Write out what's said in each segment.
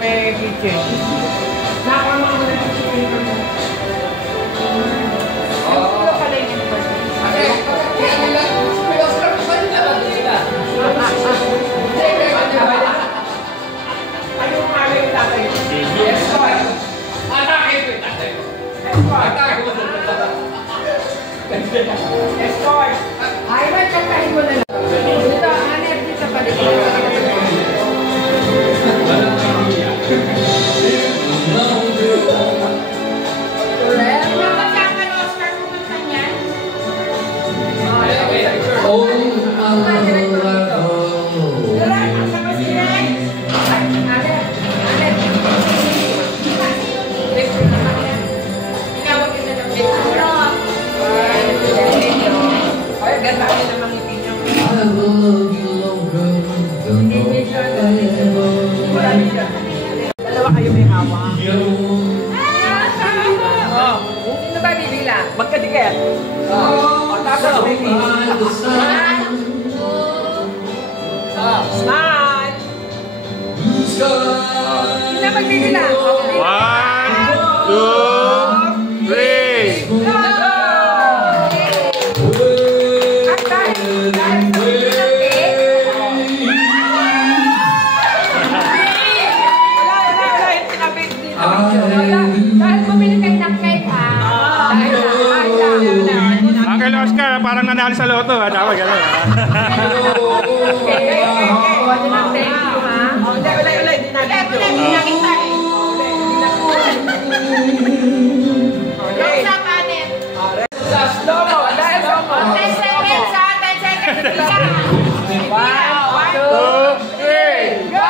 may kitchen. Nakuha mo na yung kitchen. Ano pala yung university? Kaya nila, may Oscar, saan yung nalang nila? Anong pala yung tatay? Yes, boy. Atake ko yung tatay ko. Atake ko yung tatay ko. Escort! Ay, may kakain mo na lang. Dito, hanap dito pa dito. Magkakalo, Oscar, pumunta niyan? Oh, Alvarado. Direk, ang sabi si Direk. Ay, hanap. Picture naman yan. Inawag kita ng picture. Ay, ganda rin namang ngipin niya. I love you longer than Wala niya. Dalawa kayo may hawa. Sino ba bibigla? Magkadikit. Tapos bibigla. Smile! Sino magbibigla? 1, 2, 3. Dahil bumili kayo ng cake, ha? Uncle Oscar, parang nanalo sa loto, ha? Dapat gano'n, ha? Okay. Thank you, ha? Ulay. Di nakita, eh. Ulay. Sa panin. Sa slow-mo. Dahil sa mo. 10 seconds, ha? 10 seconds. 1, 2, 3. Go!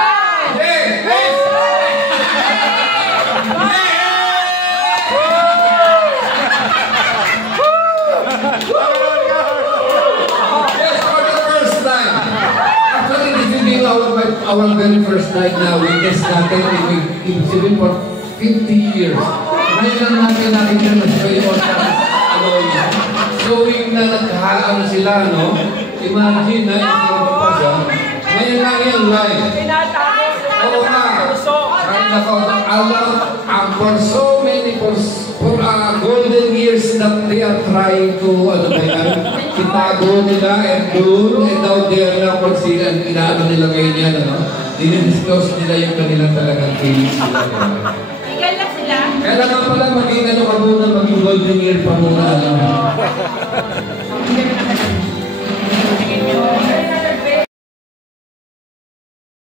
Our very first night na witness natin, we've been for 50 years. Ngayon lang natin nakita na siya yung showing na naghahaan sila, no? Imagine na yung pa siya. Ngayon lang yung live. Oo nga. Right na ko, for so many, for golden years that they are trying to, itago nila and do, and out there na pag sila, inaano nila ngayon yan, dinidisclose nila yung kanilang talagang feelings nila. Igal lang sila. Kaya naman pala maging ka muna, maging golden year pa muna.